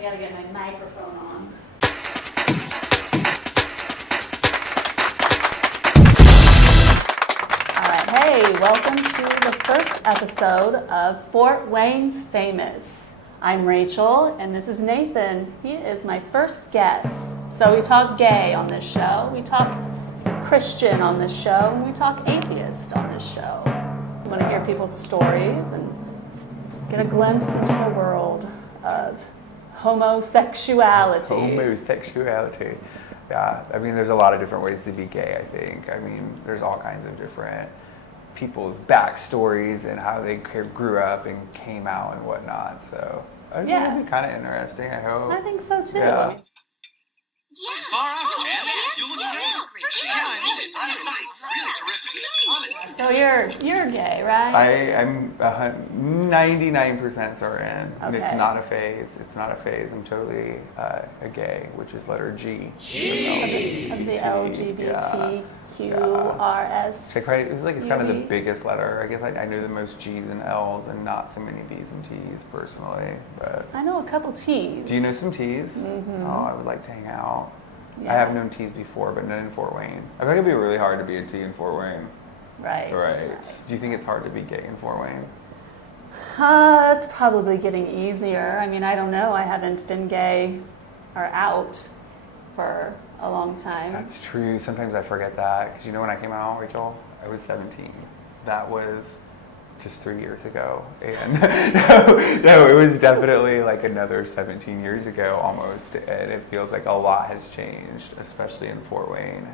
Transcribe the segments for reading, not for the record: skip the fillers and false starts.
I gotta get my microphone on. All right, hey, welcome to the first episode of Fort Wayne Famous. I'm Rachel, and this is Nathan. He is my first guest. So we talk gay on this show, we talk Christian on this show, and we talk atheist on this show. I want to hear people's stories and get a glimpse into the world of homosexuality. Homosexuality. Yeah, I mean, there's a lot of different ways to be gay, I think. I mean, there's all kinds of different people's backstories and how they grew up and came out and whatnot. So I think it'd be kind of interesting, I hope. I think so too. Yeah. Far out, Chad. You look great. Yeah, I mean, it's honestly really terrific. So you're gay, right? I'm 99% certain. Okay. It's not a phase. It's not a phase. I'm totally a gay, which is letter G. Of the LGBTQRS. It's kind of the biggest letter. I guess I know the most G's and L's and not so many B's and T's personally. But I know a couple T's. do you know some T's? Mm-hmm. Oh, I would like to hang out. Yeah. I have known T's before, but none in Fort Wayne. I think it'd be really hard to be a T in Fort Wayne. Right. Do you think it's hard to be gay in Fort Wayne? It's probably getting easier. I mean, I don't know. I haven't been gay or out for a long time. That's true. Sometimes I forget that. Because you know when I came out, Rachel, I was 17. That was just 3 years ago. And no, it was definitely like another 17 years ago almost. And it feels like a lot has changed, especially in Fort Wayne.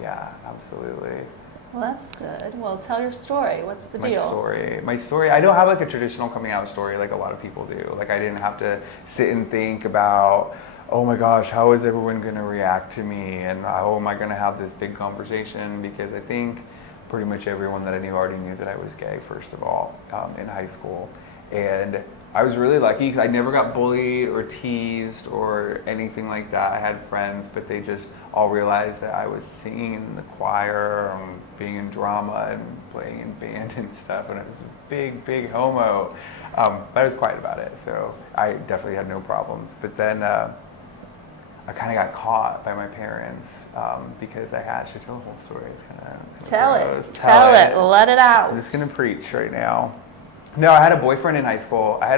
Yeah, absolutely. Well, that's good. Well, tell your story. What's the deal? My story, I don't have like a traditional coming out story like a lot of people do. Like I didn't have to sit and think about, oh my gosh, how is everyone going to react to me? And how am I going to have this big conversation? Because I think pretty much everyone that I knew already knew that I was gay, first of all, in high school. And I was really lucky because I never got bullied or teased or anything like that. I had friends, but they just all realized that I was singing in the choir, being in drama and playing in band and stuff, and I was a big homo. But I was quiet about it, so I definitely had no problems. But then I kind of got caught by my parents because should I tell the whole story? It's kind of Tell it, let it out. I'm just going to preach right now. No, I had a boyfriend in high school. I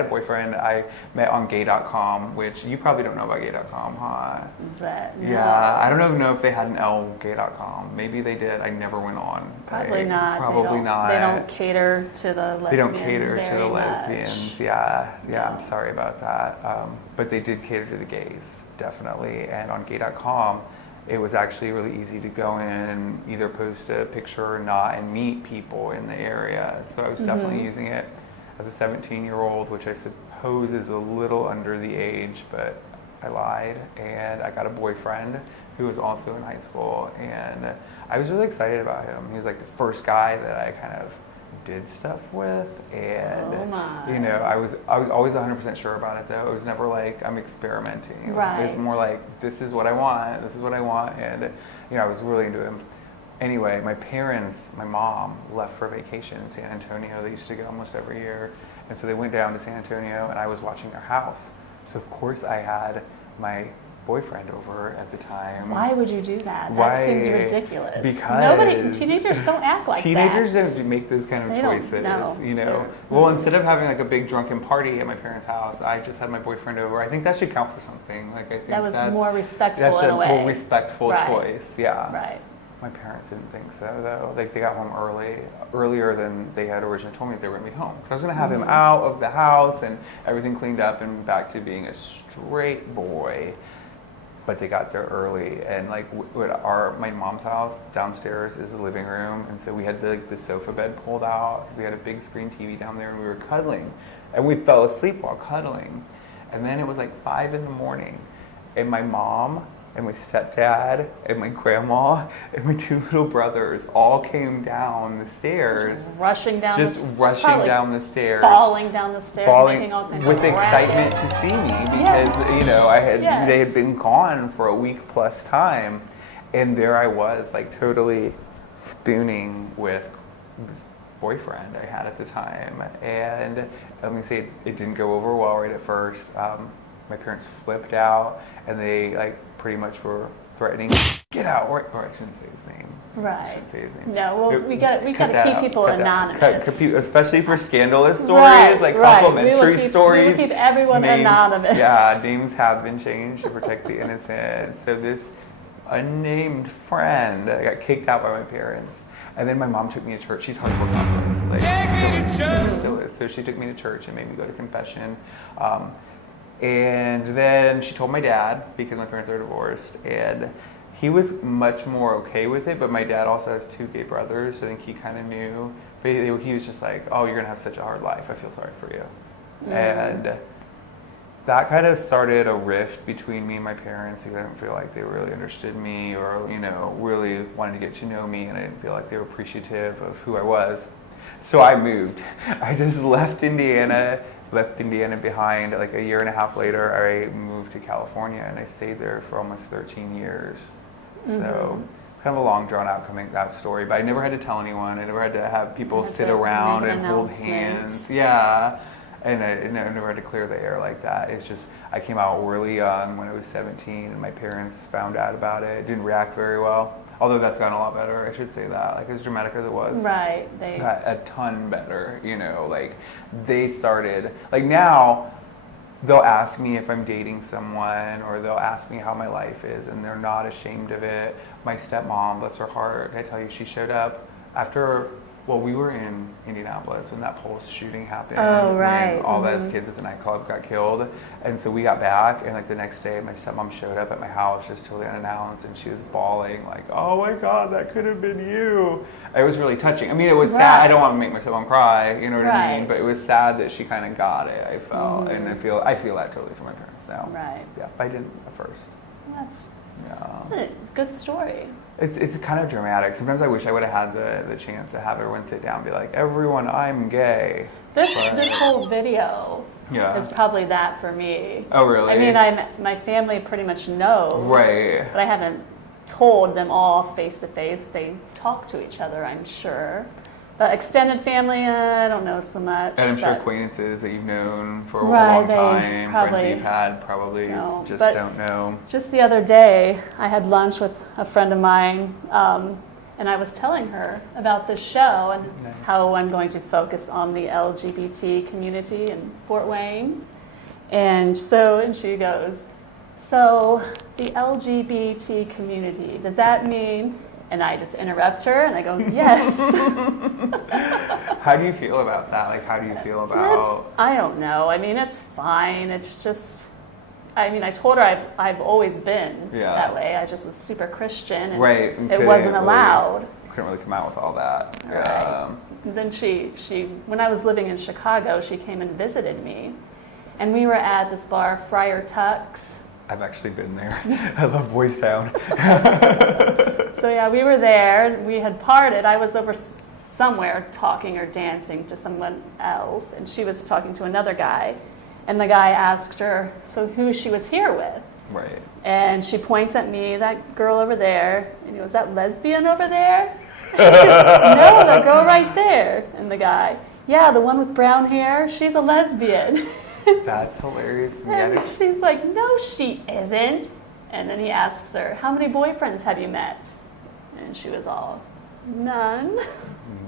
met on gay.com, which you probably don't know about gay.com, huh? Is that? No. Yeah, I don't even know if they had an L gay.com. Maybe they did. I never went on. Probably not. Probably not. They don't cater to the lesbians. They don't cater to the very lesbians. much. Yeah, I'm sorry about that. But they did cater to the gays, definitely. And on gay.com, it was actually really easy to go in and either post a picture or not and meet people in the area. So I was definitely using it as a 17-year-old, which I suppose is a little under the age, but I lied. And I got a boyfriend who was also in high school, and I was really excited about him. He was like the first guy that I kind of did stuff with, and you know, I was always 100% sure about it though. It was never like I'm experimenting. Right. It was more like this is what I want, and you know, I was really into him. Anyway, my mom left for vacation in San Antonio. They used to go almost every year, and so they went down to San Antonio, and I was watching their house. So of course I had my boyfriend over at the time. Why would you do that? Why? That seems ridiculous. Because teenagers don't act like teenagers that. don't make those kind of choices. You know. They're, well, instead of having like a big drunken party at my parents' house, I just had my boyfriend over. I think that should count for something. Like I think that was that's more respectful that's in a way. More respectful choice. Yeah. Right. My parents didn't think so though. Like they got home earlier than they had originally told me they were going to be home. Because I was going to have him out of the house and everything cleaned up and back to being a straight boy. But they got there early, and like my mom's house downstairs is the living room, and so we had the sofa bed pulled out because we had a big screen TV down there, and we were cuddling, and we fell asleep while cuddling, and then it was like 5 a.m, and my mom and my stepdad and my grandma and my 2 little brothers all came down the stairs. Just rushing down the stairs. Falling down the stairs, making all kinds with of excitement racket. to see me because, you know, they had been gone for a week plus time. And there I was, like totally spooning with this boyfriend I had at the time. And let me say, it didn't go over well right at first. my parents flipped out, and they like pretty much were threatening, get out, or I shouldn't say his name. Right. I shouldn't say his name. No, well, we got to keep people Cut anonymous. especially for scandalous stories, Right, like right. complimentary stories. We will keep everyone anonymous. Yeah, names have been changed to protect the innocent. So this unnamed friend got kicked out by my parents. And then my mom took me to church. She's hardcore Catholic. Like, Take me to church! Still is. So she took me to church and made me go to confession. And then she told my dad, because my parents are divorced, and he was much more okay with it, but my dad also has 2 gay brothers, so I think he kind of knew. But he was just like, oh, you're going to have such a hard life. I feel sorry for you. And that kind of started a rift between me and my parents, because I didn't feel like they really understood me or, really wanted to get to know me, and I didn't feel like they were appreciative of who I was. So I moved. I just left Indiana behind. Like a year and a half later, I moved to California, and I stayed there for almost 13 years. So it's kind of a long, drawn-out story, but I never had to tell anyone. I never had to have people sit around and hold hands. Yeah, and I never had to clear the air like that. It's just I came out really young when I was 17, and my parents found out about it. Didn't react very well. Although that's gotten a lot better, I should say that. Like, as dramatic as it was. Right. They got a ton better, like, they started, like, now, they'll ask me if I'm dating someone, or they'll ask me how my life is, and they're not ashamed of it. My stepmom, bless her heart, I tell you, she showed up after, we were in Indianapolis when that Pulse shooting happened. Oh, right. When all those kids at the nightclub got killed. And so we got back, and like the next day, my stepmom showed up at my house just totally unannounced, and she was bawling like, oh my God, that could have been you. It was really touching. I mean, it was sad. I don't want to make my stepmom cry, you know what I mean? But it was sad that she kind of got it, I felt. And I feel that totally for my parents now. Right. Yeah, I didn't at first. That's a good story. It's kind of dramatic. Sometimes I wish I would have had the chance to have everyone sit down and be like, everyone, I'm gay. This whole video Yeah. is probably that for me. Oh, really? I mean, my family pretty much knows. Right. But I haven't told them all face to face. They talk to each other, I'm sure. But extended family, I don't know so much. And I'm sure acquaintances that you've known for a long time, friends you've had, probably don't know. Just the other day, I had lunch with a friend of mine, and I was telling her about this show and how I'm going to focus on the LGBT community in Fort Wayne. And she goes, so the LGBT community, does that mean... And I just interrupt her, and I go, yes. How do you feel about that? Like, how do you feel about... I don't know. I mean, it's fine. It's just... I mean, I told her I've always been that way. I just was super Christian, and it wasn't allowed. Couldn't really come out with all that. Right. Then she, when I was living in Chicago, she came and visited me. And we were at this bar, Friar Tuck's. I've actually been there. I love Boys Town. So yeah, we were there. We had parted. I was over somewhere talking or dancing to someone else, and she was talking to another guy. And the guy asked her, so who she was here with? Right. And she points at me, that girl over there. And he goes, that lesbian over there? No, that girl right there. And the guy, yeah, the one with brown hair, she's a lesbian. That's hilarious. And she's like, no, she isn't. And then he asks her, how many boyfriends have you met? And she was all, none.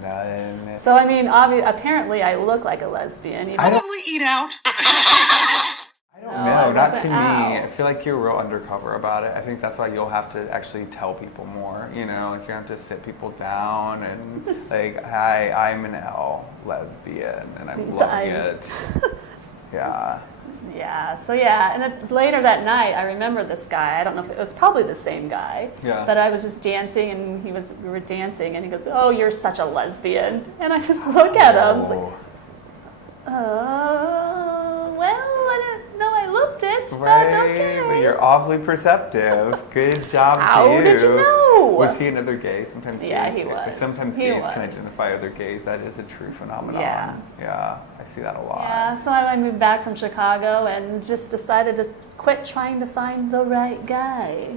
None. So, I mean, apparently I look like a lesbian. Probably eat out. I don't know, not to me. Out. I feel like you're real undercover about it. I think that's why you'll have to actually tell people more, like you have to sit people down and like, hi, I'm an L lesbian and I'm loving it. Yeah. Yeah, so and then later that night, I remember this guy. I don't know if it was probably the same guy. Yeah. But I was just dancing, and we were dancing, and he goes, oh, you're such a lesbian. And I just look at him, I was like, well, I didn't know I looked it, right, but okay. But you're awfully perceptive. Good job How to you. did you know? Was he another gay? Sometimes Yeah, gays, he was. Sometimes He gays was. can identify other gays. That is a true phenomenon. Yeah. Yeah, I see that a lot. Yeah, so I moved back from Chicago and just decided to quit trying to find the right guy.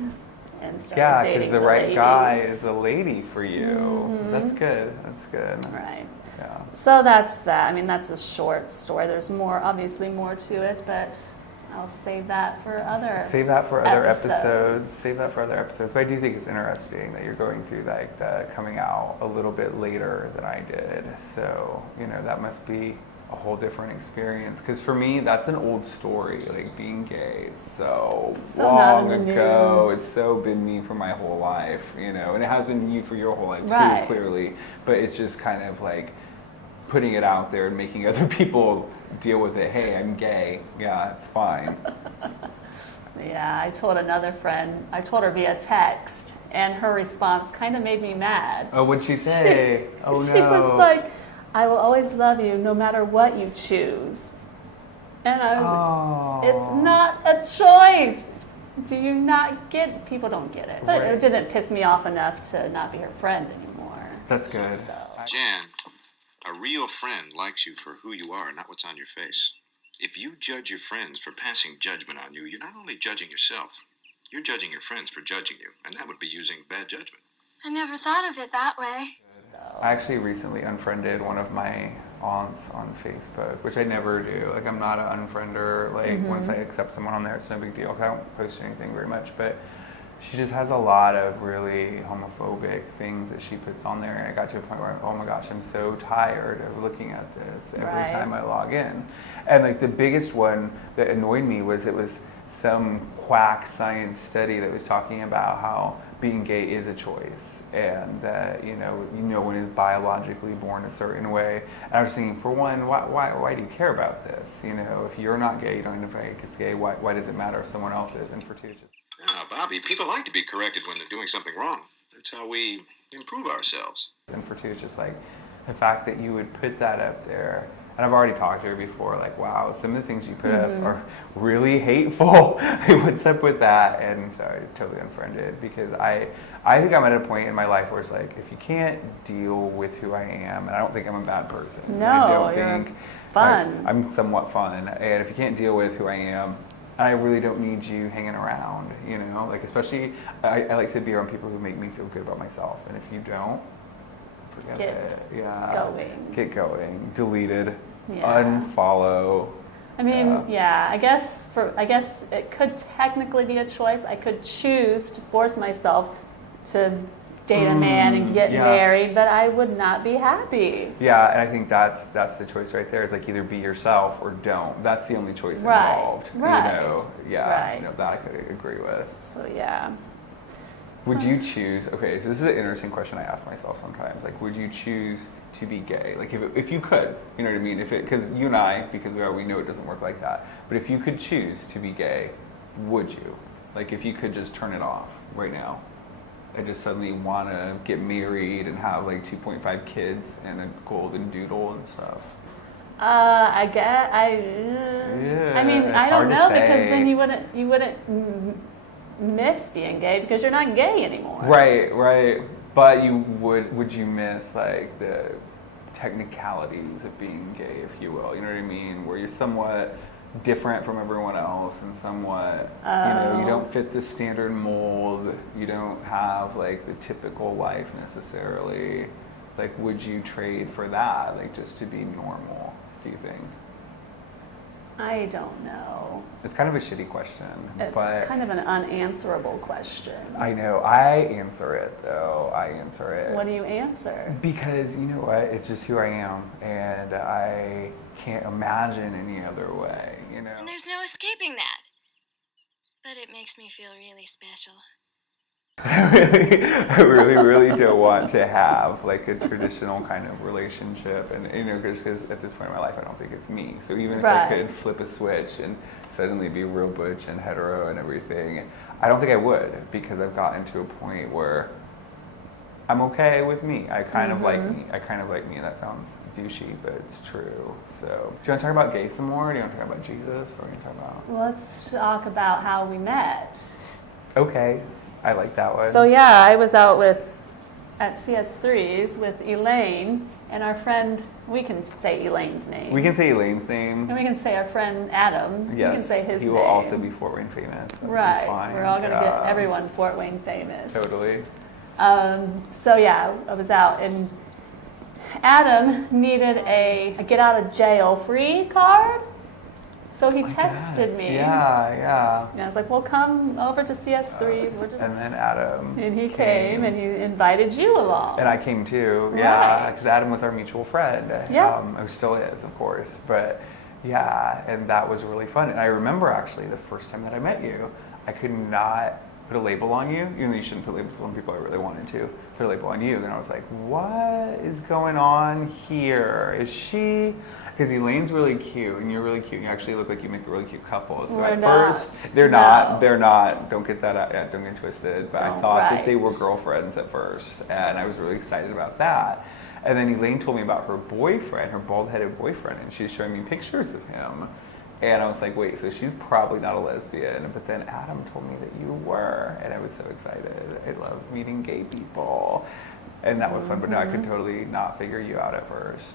And started dating because the right ladies. guy is a lady for you. Mm-hmm. That's good. That's good. Right. Yeah. So that's that. I mean, that's a short story. There's obviously more to it, but I'll save that for other Save that for other episodes. Save that for other episodes. But I do think it's interesting that you're going through like the coming out a little bit later than I did. So, you know, that must be a whole different experience. Because for me, that's an old story. Like being gay, so long not in the ago. news. It's so been me for my whole life, you know, and it has been you for your whole life Right. too, clearly. But it's just kind of like putting it out there and making other people deal with it. Hey, I'm gay. Yeah, it's fine. Yeah, I told another friend, I told her via text, and her response kind of made me mad. Oh, what'd she say? Oh, no. She was like, I will always love you no matter what you choose. And I was like, it's not a choice. Do you not get, people don't get it. But it didn't piss me off enough to not be her friend anymore. That's good. So. Jan, a real friend likes you for who you are, not what's on your face. If you judge your friends for passing judgment on you, you're not only judging yourself, you're judging your friends for judging you, and that would be using bad judgment. I never thought of it that way. I actually recently unfriended one of my aunts on Facebook, which I never do. Like, I'm not an unfriender. Like, once I accept someone on there, it's no big deal. 'Cause I don't post anything very much, but she just has a lot of really homophobic things that she puts on there. And I got to a point where, oh my gosh, I'm so tired of looking at this every Right. time I log in. And like the biggest one that annoyed me was it was some quack science study that was talking about how being gay is a choice, and that no one is biologically born a certain way. And I was thinking, for one, why do you care about this? You know, if you're not gay, you don't identify as gay. Why does it matter if someone else is? And for two, it's just Bobby, people like to be corrected when they're doing something wrong. That's how we improve ourselves. and for two, it's just like the fact that you would put that up there. And I've already talked to her before, like, wow, some of the things you put up are really hateful. What's up with that? And so I totally unfriended, because I think I'm at a point in my life where it's like, if you can't deal with who I am, and I don't think I'm a bad person. No, I don't you're think fun. I'm somewhat fun. And if you can't deal with who I am, I really don't need you hanging around, you know? Like, especially, I like to be around people who make me feel good about myself. And if you don't, forget it. Yeah. Get going. Deleted. Yeah. Unfollow. I mean, yeah, I guess it could technically be a choice. I could choose to force myself to date a man and get married, but I would not be happy. Yeah, and I think that's the choice right there. Is like either be yourself or don't. That's the only choice Right, involved. right, You know. Yeah. right. You know, that I could agree with. So yeah. Would you choose? Okay, so this is an interesting question I ask myself sometimes. Like, would you choose to be gay? Like, if you could, you know what I mean? Because you and I, because we know it doesn't work like that. But if you could choose to be gay, would you? Like, if you could just turn it off right now, and just suddenly want to get married and have like 2.5 kids and a golden doodle and stuff. I guess Yeah, I mean, it's I don't hard to know, because say. then you wouldn't miss being gay because you're not gay anymore. Right. But would you miss like the technicalities of being gay, if you will? You know what I mean? Where you're somewhat different from everyone else, and somewhat, you don't fit the standard mold. You don't have like the typical life necessarily. Like, would you trade for that, like just to be normal, do you think? I don't know. It's kind of a shitty question, It's but kind of an unanswerable question. I know. I answer it, though. I answer it. What do you answer? Because, you know what, it's just who I am, and I can't imagine any other way, you know? And there's no escaping that. But it makes me feel really special. I really don't want to have like a traditional kind of relationship, and because at this point in my life I don't think it's me. So even if I could flip a switch and suddenly be real butch and hetero and everything, I don't think I would, because I've gotten to a point where I'm okay with me. I kind of like me. And that sounds douchey, but it's true. So, do you want to talk about gay some more? Do you want to talk about Jesus? Or do you want to talk about? Let's talk about how we met. Okay. I like that one. So yeah, I was out at CS3s with Elaine and our friend. We can say Elaine's name. We can say Elaine's name. And we can say our friend Adam. Yes. We can say his name. He will also be Fort Wayne famous. That'll be Right. fine. We're all going to get everyone Fort Wayne famous. Totally. So yeah, I was out, and Adam needed a get out of jail free card. So he I texted guess. me. Yeah. And I was like, well, come over to CS3. And then Adam And he came and he invited you along. And I came too, Right. yeah, because Adam was our mutual friend. Yeah. Who still is, of course. But yeah, and that was really fun. And I remember actually the first time that I met you, I could not put a label on you. You know, you shouldn't put labels on people. I really wanted to put a label on you. And I was like, what is going on here? Is she... Because Elaine's really cute, and you're really cute. You actually look like you make a really cute couple. So We're at not. first, they're No. not. Don't get that out yet. Don't get twisted. But I Don't, thought that they right. were girlfriends at first, and I was really excited about that. And then Elaine told me about her boyfriend, her bald-headed boyfriend, and she's showing me pictures of him. And I was like, wait, so she's probably not a lesbian. But then Adam told me that you were, and I was so excited. I love meeting gay people. And that was fun, but no, I could totally not figure you out at first.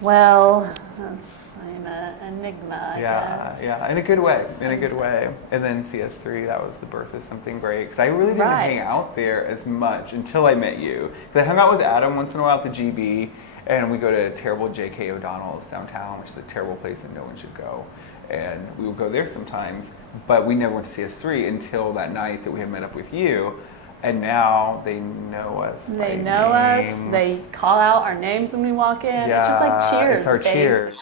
Well, I'm an enigma, I Yeah, guess. yeah, in a good way, And then CS3, that was the birth of something great. Because I really didn't Right. hang out there as much until I met you. Because I hung out with Adam once in a while at the GB, and we go to terrible J.K. O'Donnell's downtown, which is a terrible place that no one should go. And we would go there sometimes, but we never went to CS3 until that night that we had met up with you. And now they know us. They by know us. names. They call out our names when we walk in. Yeah, It's just like cheers. It's our basically. cheers.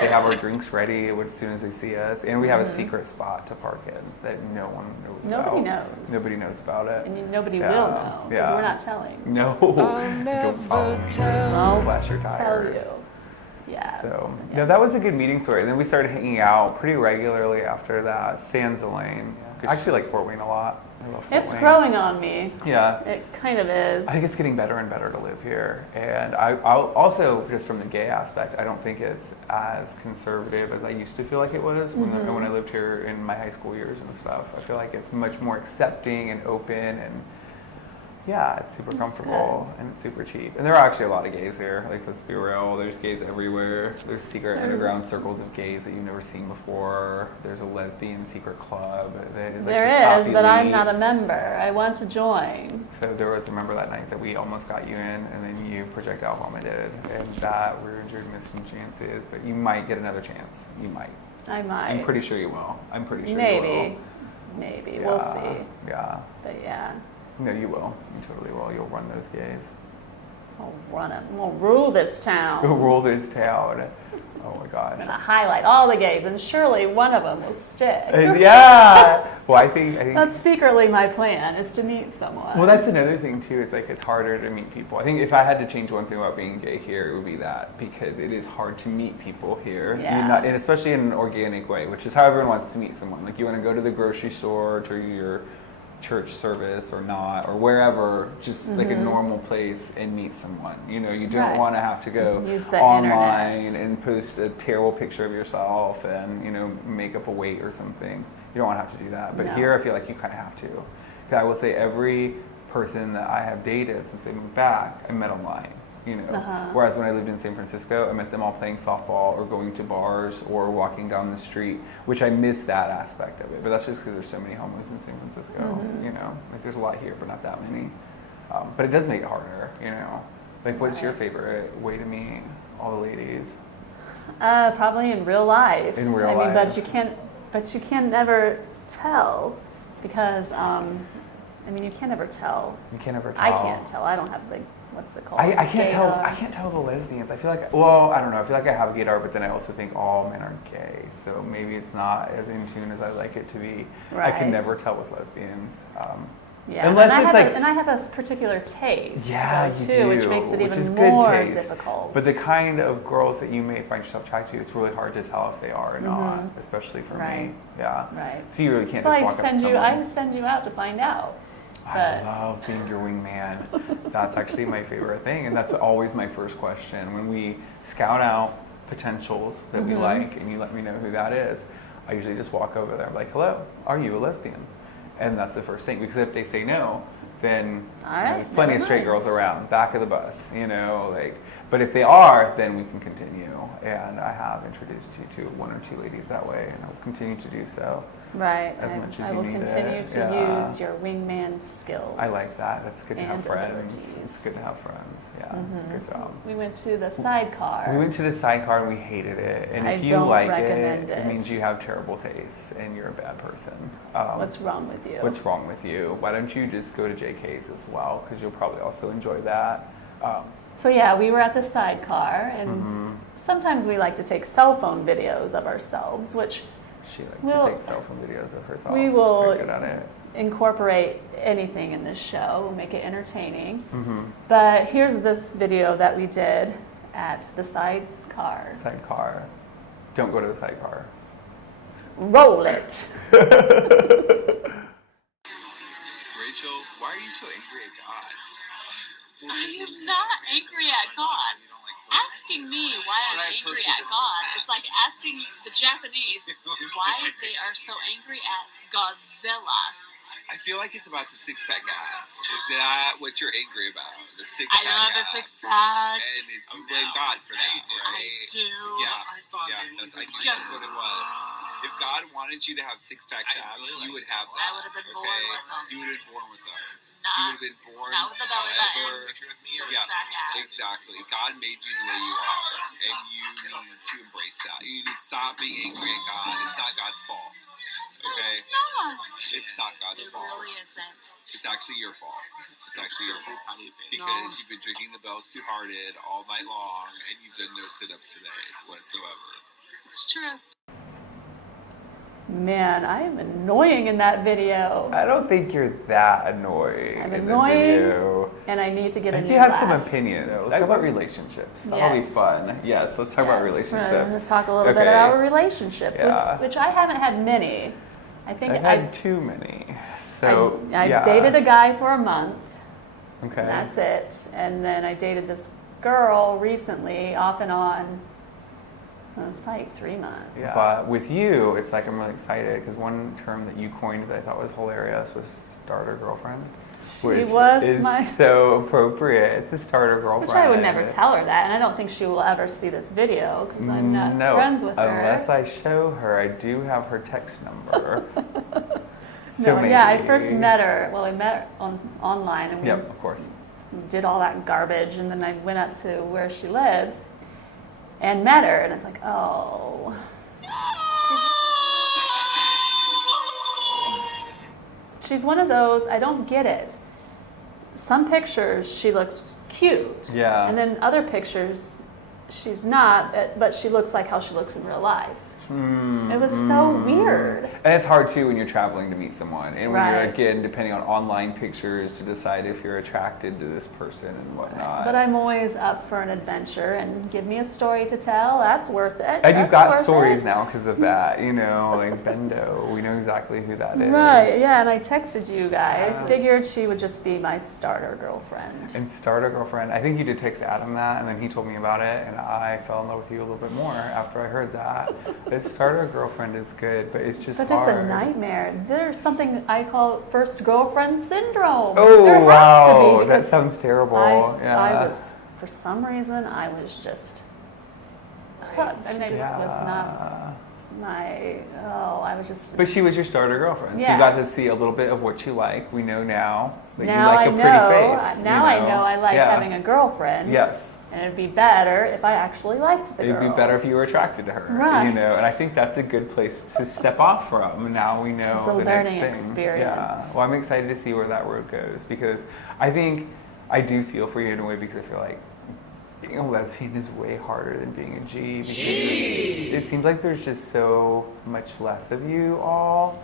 They have our drinks ready as soon as they see us, and we have a secret spot to park in that no one knows Nobody about. knows. Nobody knows about it. And nobody Yeah, will know because yeah. we're not telling. No, don't follow me. Won't Flash your tell tires. you. Yeah. So, Yeah. no, that was a good meeting story. And then we started hanging out pretty regularly after that. Sans Elaine. I actually like Fort Wayne a lot. I love Fort It's Wayne. growing on me. Yeah. It kind of is. I think it's getting better and better to live here. And I'll also, just from the gay aspect, I don't think it's as conservative as I used to feel like it was when I lived here in my high school years and stuff. I feel like it's much more accepting and open, and yeah, it's super comfortable and it's super cheap. And there are actually a lot of gays here. Like, let's be real, there's gays everywhere. There's secret underground circles of gays that you've never seen before. There's a lesbian secret club that is like There the top is, but I'm elite. not a member. I want to join. So there was, remember that night that we almost got you in, and then you projectile vomited, and that ruined your missing chances. But you might get another chance. You might. I might. I'm pretty sure you will. I'm pretty sure you Maybe. will. Maybe. Yeah, We'll see. Yeah. But yeah. No, you will. You totally will. You'll run those gays. We'll run it. We'll rule this town. You'll rule this town. Oh my gosh. I'm going to highlight all the gays, and surely one of them will stick. Yeah. Well, I think. That's secretly my plan, is to meet someone. Well, that's another thing too. It's like it's harder to meet people. I think if I had to change one thing about being gay here, it would be that, because it is hard to meet people here, Yeah. and especially in an organic way, which is how everyone wants to meet someone. Like, you want to go to the grocery store, to your church service or not, or wherever, just like a normal place, and meet someone. You know, you don't Right. want to have to go Use the online internet. and post a terrible picture of yourself and, you know, make up a weight or something. You don't want to have to do that. But No. here, I feel like you kind of have to. 'Cause I will say every person that I have dated since I moved back, I met online. You know, whereas when I lived in San Francisco, I met them all playing softball or going to bars or walking down the street, which I miss that aspect of it. But that's just because there's so many homos in San Francisco. You know, like there's a lot here, but not that many. But it does make it harder. You know, like what's your favorite way to meet all the ladies? Probably in real life. In real I mean, life. but you can never tell, because I mean, you can never tell. You can't ever tell. I can't tell. I don't have the, what's it called? I can't tell. Gaydar. I can't tell the lesbians. I feel like, well, I don't know. I feel like I have a gaydar, but then I also think all men are gay. So maybe it's not as in tune as I like it to be. I Right. can never tell with lesbians. Yeah, Unless and it's like, and I have a particular taste, yeah, though, you too, do, which makes it which is even good more taste. difficult. But the kind of girls that you may find yourself attracted to, it's really hard to tell if they are or not, especially for me. Right. Yeah. Right. So you really can't So just I walk up to send someone. I send you out to find out. I But- love being your wingman. That's actually my favorite thing, and that's always my first question. When we scout out potentials that we like, and you let me know who that is, I usually just walk over there and be like, hello, are you a lesbian? And that's the first thing, because if they say no, then All right, there's plenty of never straight mind. girls around, back of the bus, you know, like, But if they are, then we can continue. And I have introduced you to one or two ladies that way, and I'll continue to do so. Right. As much as I you will need continue it. to use your wingman skills. I like that. That's good to have and friends. abilities. It's good to have friends. Yeah, good job. We went to the Sidecar. We went to the Sidecar and we hated it. And if I you don't like recommend it it. means you have terrible taste and you're a bad person. What's wrong with you? What's wrong with you? Why don't you just go to JK's as well? Because you'll probably also enjoy that. So yeah, we were at the Sidecar, and sometimes we like to take cell phone videos of ourselves, which She likes We'll- to take cell phone videos of herself. we She's will very good at it. incorporate anything in this show. We'll make it entertaining. But here's this video that we did at the Sidecar. Sidecar. Don't go to the Sidecar. Roll it. Rachel, why are you so angry at God? I am not angry at God. Asking me why I'm angry at God is like asking the Japanese why they are so angry at Godzilla. I feel like it's about the six-pack abs. Is that what you're angry about? The six-pack I love the abs. six-pack. And you blame God for that, I right? do. I knew that's what it was. If God wanted you to have six-pack abs, you would have that. I would have been born with them. You would have been born with them. You Not, would have been born not with the belly button. Yeah, Six-pack abs. exactly. God made you the way you are, and you need to embrace that. You need to stop being angry at God. It's not God's fault. Okay? It's not. It's not God's It fault. really isn't. It's actually your fault. It's actually your fault. Because you've been drinking the Bells Two Hearted all night long, and you've done no sit-ups today whatsoever. It's true. Man, I am annoying in that video. I don't think you're that annoying. I'm in the annoying, video. and I need to get a If new you have laugh. some opinions, let's talk about relationships. That'll be Yes. fun. Yes, let's talk about Yes, relationships. Let's talk a little bit Okay. about relationships, Yeah. which I haven't had many. I think I've had too many. So I yeah. dated a guy for a month. Okay. That's it. And then I dated this girl recently, off and on. It was probably 3 months. Yeah. But with you, it's like I'm really excited because one term that you coined that I thought was hilarious was starter girlfriend. She Which was is my... so appropriate. It's a starter girlfriend. Which I would never tell her that, and I don't think she will ever see this video because I'm not No, friends with her. unless I show her. I do have her text number. So No, yeah, I maybe. first met her. Well, I met her online, and we Yep, of course. did all that garbage, and then I went up to where she lives and met her, and it's like, oh. She's one of those, I don't get it. Some pictures she looks cute. Yeah. And then other pictures she's not, but she looks like how she looks in real life. It was so weird. And it's hard too when you're traveling to meet someone. And when you're, Right. again, depending on online pictures to decide if you're attracted to this person and whatnot. But I'm always up for an adventure, and give me a story to tell. That's worth it. And you've That's got worth stories it. now because of that, you know, like Bendo. We know exactly who that is. Right, yeah, and I texted you guys. Figured she would just be my starter girlfriend. And starter girlfriend. I think you did text Adam that, and then he told me about it, and I fell in love with you a little bit more after I heard that. This starter girlfriend is good, but it's just But hard. it's a nightmare. There's something I call first girlfriend syndrome. Oh, there has wow. to be, That because sounds terrible. I was, for some reason, I was just hooked. I mean, it just was not I was just... But she was your starter girlfriend, so Yeah. you got to see a little bit of what you like. We know now that now you like I a know, pretty face. now I know I like Yeah. having a girlfriend. Yes. And it'd be better if I actually liked the girl. It'd be better if you were attracted to her. Right. You know, and I think that's a good place to step off from. Now we know It's a the next learning thing. experience. Yeah. Well, I'm excited to see where that road goes because I think I do feel for you in a way because I feel like being a lesbian is way harder than being a G because it seems like there's just so much less of you all.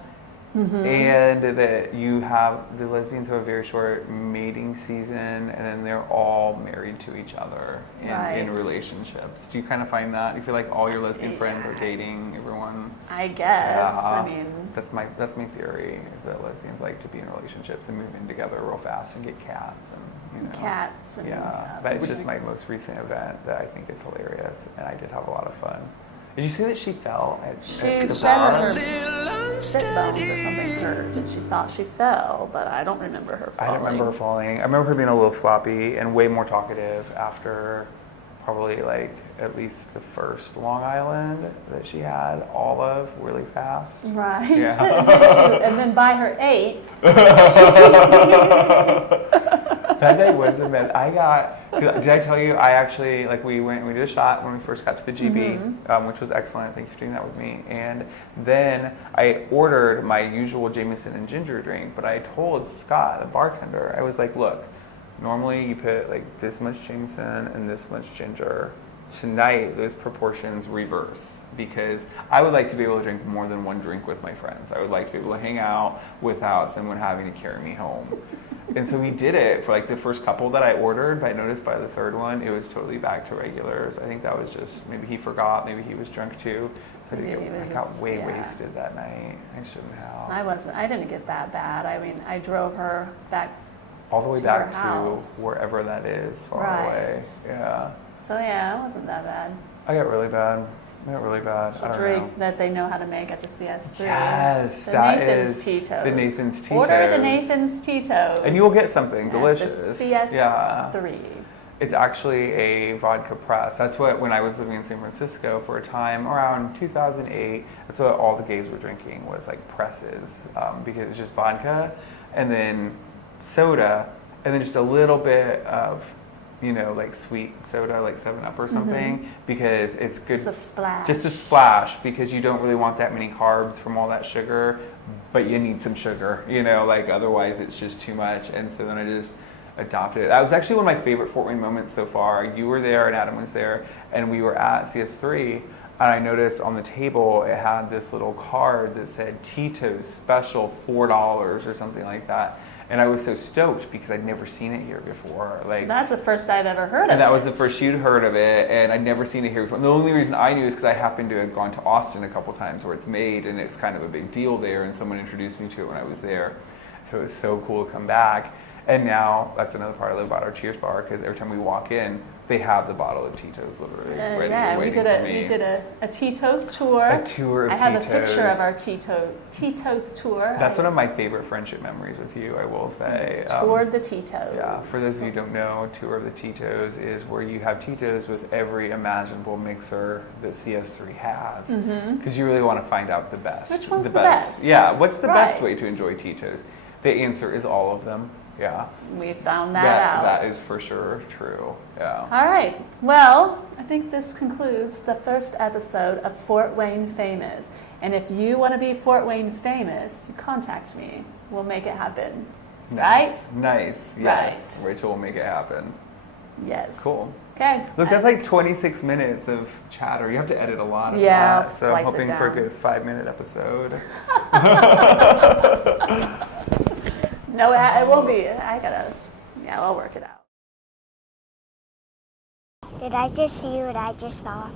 And that you have, the lesbians have a very short mating season and then they're all married to each other in Right. relationships. Do you kind of find that? Do you feel like all your lesbian friends are Yeah. dating everyone? I guess. Yeah. I mean, That's my theory is that lesbians like to be in relationships and move in together real fast and get cats and, you know. cats and... Yeah, but it's just my most recent event that I think is hilarious and I did have a lot of fun. Did you see that she fell at She the said bar? her sit bones or something hurt, and she thought she fell, but I don't remember her I falling. don't remember her falling. I remember her being a little sloppy and way more talkative after probably like at least the first Long Island that she had, all of really fast. Right. Yeah. And then by her 8th, that day was a mess. Did I tell you, I actually, like we did a shot when we first got to the GB, which was excellent. Thank you for doing that with me. And then I ordered my usual Jameson and ginger drink, but I told Scott, the bartender, I was like, look, normally you put like this much Jameson and this much ginger. Tonight, those proportions reverse, because I would like to be able to drink more than one drink with my friends. I would like to be able to hang out without someone having to carry me home. And so we did it for like the first couple that I ordered, but I noticed by the third one, it was totally back to regulars. I think that was just, maybe he forgot, maybe he was drunk too. So I got way wasted that night. I shouldn't have. I didn't get that bad. I mean, I drove her back all the way to back her to house. Wherever that is, far away. Yeah. So yeah, it wasn't that bad. I got really bad. I don't drink know. that they know how to make at the CS3. Yes, the that Nathan's is Tito's. the Nathan's Tito's. Order the Nathan's Tito's. And you will get something delicious. At the CS3. Yeah. It's actually a vodka press. That's what, when I was living in San Francisco for a time, around 2008, that's what all the gays were drinking, was like presses, because it was just vodka, and then soda, and then just a little bit of, like sweet soda, like 7-Up or something, because it's good. Just a splash. Just a splash, because you don't really want that many carbs from all that sugar, but you need some sugar, like otherwise it's just too much. And so then I just adopted it. That was actually one of my favorite Fort Wayne moments so far. You were there and Adam was there, and we were at CS3, and I noticed on the table it had this little card that said Tito's special $4 or something like that. And I was so stoked because I'd never seen it here before. Like, that's the first I've ever heard of it. And that was the first you'd heard of it, and I'd never seen it here before. And the only reason I knew is because I happened to have gone to Austin a couple times where it's made, and it's kind of a big deal there, and someone introduced me to it when I was there. So it was so cool to come back. And now, that's another part I love about our Cheers bar, because every time we walk in, they have the bottle of Tito's literally ready, waiting for me. We did a Tito's tour. A tour of Tito's. I have a picture of our Tito's tour. That's one of my favorite friendship memories with you, I will say. Toured the Tito's. Yeah, for those of you who don't know, Tour of the Tito's is where you have Tito's with every imaginable mixer that CS3 has. Because you really want to find out the best. Which one's the best? Yeah, what's the best way to enjoy Tito's? The answer is all of them. Yeah. We found that out. That is for sure true. Yeah. All right. Well, I think this concludes the first episode of Fort Wayne Famous. And if you want to be Fort Wayne famous, you contact me. We'll make it happen. Nice. Right? Nice. Yes. Right. Rachel will make it happen. Yes. Cool. Okay. Look, that's like 26 minutes of chatter. You have to edit a lot of that. So I'm hoping for a good 5-minute episode. No, it won't be. I'll work it out. Did I just see what I just saw?